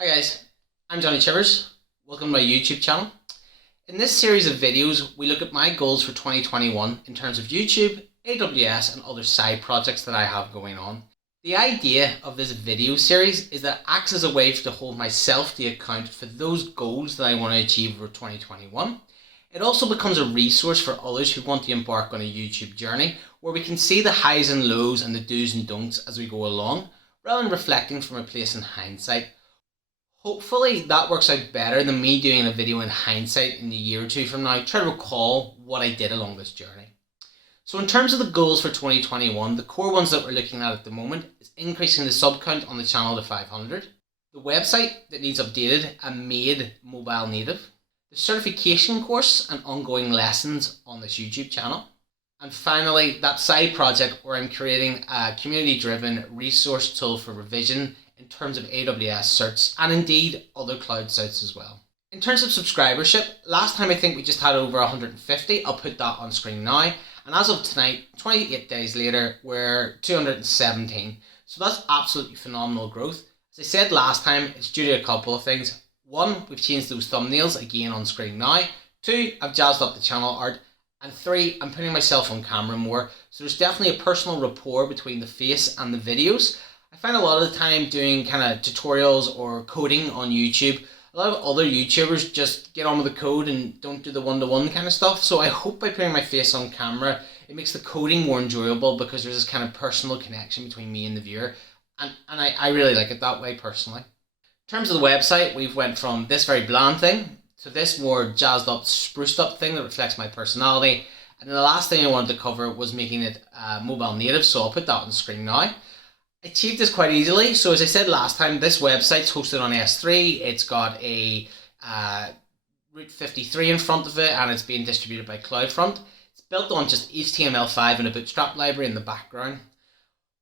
Hi guys, I'm Johnny Chivers. Welcome to my YouTube channel. In this series of videos, we look at my goals for 2021 in terms of YouTube, AWS and other side projects that I have going on. The idea of this video series is that it acts as a way to hold myself to account for those goals that I want to achieve over 2021. It also becomes a resource for others who want to embark on a YouTube journey where we can see the highs and lows and the do's and don'ts as we go along, rather than reflecting from a place in hindsight. Hopefully that works out better than me doing a video in hindsight in a year or two from now, try to recall what I did along this journey. So in terms of the goals for 2021, the core ones that we're looking at the moment is increasing the sub count on the channel to 500, the website that needs updated and made mobile native, the certification course and ongoing lessons on this YouTube channel, and finally that side project where I'm creating a community-driven resource tool for revision in terms of AWS certs and indeed other cloud sites as well. In terms of subscribership, last time I think we just had over 150. I'll put that on screen now. And as of tonight, 28 days later, we're 217. So that's absolutely phenomenal growth. As I said last time, it's due to a couple of things. One, we've changed those thumbnails again on screen now. Two, I've jazzed up the channel art. And three, I'm putting myself on camera more. So there's definitely a personal rapport between the face and the videos. I find a lot of the time doing kind of tutorials or coding on YouTube, a lot of other YouTubers just get on with the code and don't do the one-to-one kind of stuff. So I hope by putting my face on camera, it makes the coding more enjoyable because there's this kind of personal connection between me and the viewer. And I really like it that way personally. In terms of the website, we've went from this very bland thing to this more jazzed up, spruced up thing that reflects my personality. And then the last thing I wanted to cover was making it mobile native. So I'll put that on screen now. I achieved this quite easily. So as I said last time, this website's hosted on S3. It's got a Route 53 in front of it and it's being distributed by CloudFront. It's built on just HTML5 and a Bootstrap library in the background.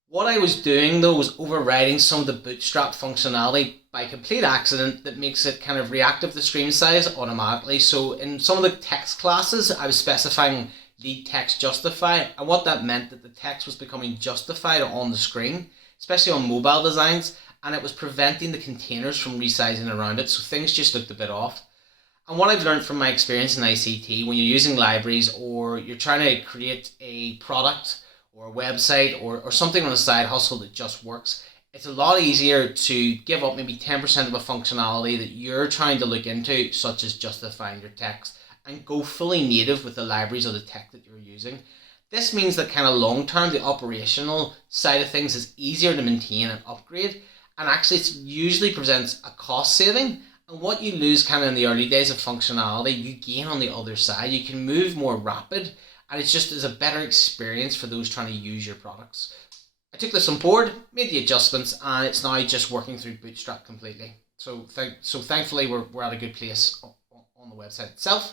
What I was doing though was overriding some of the Bootstrap functionality by complete accident that makes it kind of reactive to screen size automatically. So in some of the text classes, I was specifying lead text justify, and what that meant that the text was becoming justified on the screen, especially on mobile designs, and it was preventing the containers from resizing around it, so things just looked a bit off. And what I've learned from my experience in ICT, when you're using libraries or you're trying to create a product or a website or something on a side hustle that just works, it's a lot easier to give up maybe 10% of a functionality that you're trying to look into, such as justifying your text, and go fully native with the libraries or the tech that you're using. This means that kind of long term, the operational side of things is easier to maintain and upgrade, and actually it usually presents a cost saving. And what you lose kind of in the early days of functionality, you gain on the other side. You can move more rapid, and it's just as a better experience for those trying to use your products. I took this on board, made the adjustments, and it's now just working through Bootstrap completely. So thankfully we're at a good place on the website itself.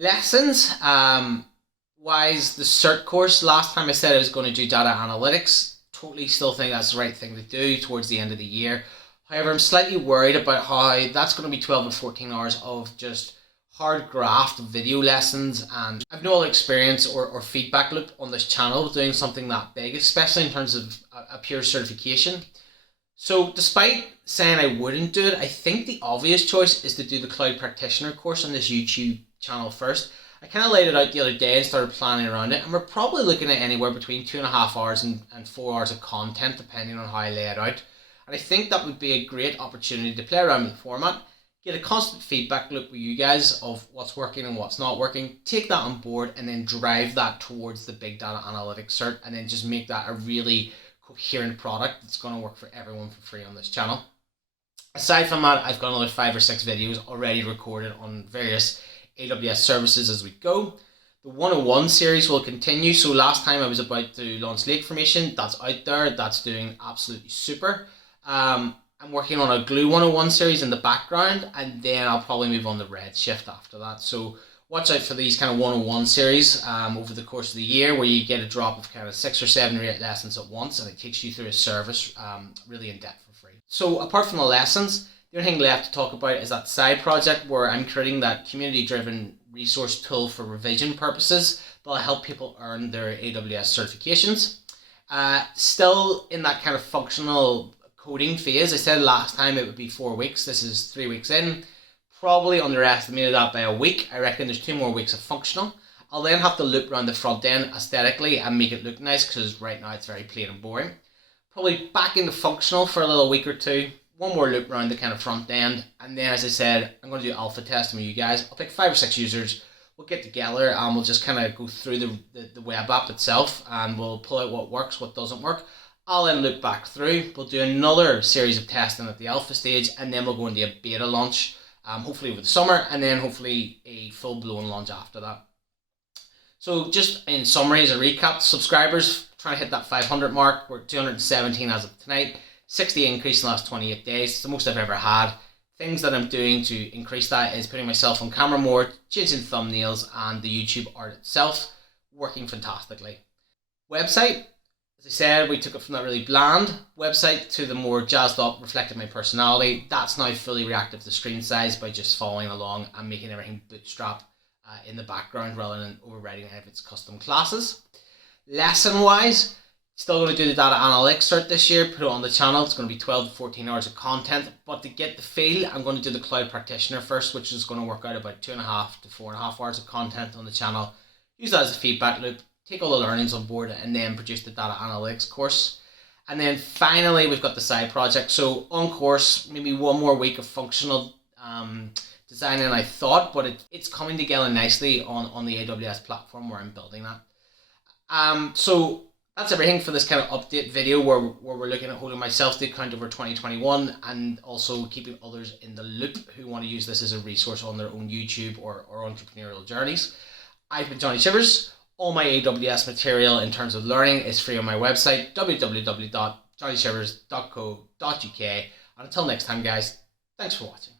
Lessons wise, the Cert course, last time I said I was going to do data analytics. Totally still think that's the right thing to do towards the end of the year. However, I'm slightly worried about how that's going to be 12 or 14 hours of just hard graft video lessons, and I've no experience or feedback loop on this channel doing something that big, especially in terms of a pure certification. So despite saying I wouldn't do it, I think the obvious choice is to do the Cloud Practitioner course on this YouTube channel first. I kind of laid it out the other day and started planning around it, and we're probably looking at anywhere between 2.5 hours and 4 hours of content depending on how I lay it out. And I think that would be a great opportunity to play around with the format, get a constant feedback loop with you guys of what's working and what's not working, take that on board and then drive that towards the big data analytics cert, and then just make that a really coherent product that's going to work for everyone for free on this channel. Aside from that, I've got another 5 or 6 videos already recorded on various AWS services as we go. The 101 series will continue. So last time I was about to launch lake formation, that's out there, that's doing absolutely super. I'm working on a Glue 101 series in the background, and then I'll probably move on to Redshift after that. So watch out for these kind of 101 series over the course of the year, where you get a drop of kind of 6 or 7 or 8 lessons at once, and it takes you through a service really in depth for free. So apart from the lessons, the only thing left to talk about is that side project where I'm creating that community-driven resource tool for revision purposes that'll help people earn their AWS certifications. Still in that kind of functional coding phase. I said last time it would be 4 weeks. This is 3 weeks in. Probably underestimated that by a week. I reckon there's 2 more weeks of functional. I'll then have to loop around the front end aesthetically and make it look nice, because right now it's very plain and boring. Probably back into functional for a little week or two. 1 more loop around the kind of front end. And then, as I said, I'm going to do alpha testing with you guys. I'll pick 5 or 6 users. We'll get together and we'll just kind of go through the web app itself, and we'll pull out what works, what doesn't work. I'll then loop back through. We'll do another series of testing at the alpha stage, and then we'll go into a beta launch, hopefully over the summer, and then hopefully a full-blown launch after that. So just in summary, as a recap, subscribers, trying to hit that 500 mark. We're at 217 as of tonight. 60 increase in the last 28 days. It's the most I've ever had. Things that I'm doing to increase that is putting myself on camera more, changing thumbnails, and the YouTube art itself working fantastically. Website, as I said, we took it from that really bland website to the more jazzed up, reflected my personality. That's now fully reactive to screen size by just following along and making everything bootstrap in the background rather than overriding any of its custom classes. Lesson wise, still going to do the data analytics cert this year, put it on the channel. It's going to be 12 to 14 hours of content, but to get the feel, I'm going to do the cloud practitioner first, which is going to work out about 2.5 to 4.5 hours of content on the channel. Use that as a feedback loop, take all the learnings on board, and then produce the data analytics course. And then finally, we've got the side project. So on course, maybe 1 more week of functional designing, I thought, but it's coming together nicely on the AWS platform where I'm building that. So that's everything for this kind of update video where we're looking at holding myself to account over 2021 and also keeping others in the loop who want to use this as a resource on their own YouTube or entrepreneurial journeys. I've been Johnny Shivers. All my AWS material in terms of learning is free on my website, www.johnnyshivers.co.uk. And until next time, guys, thanks for watching.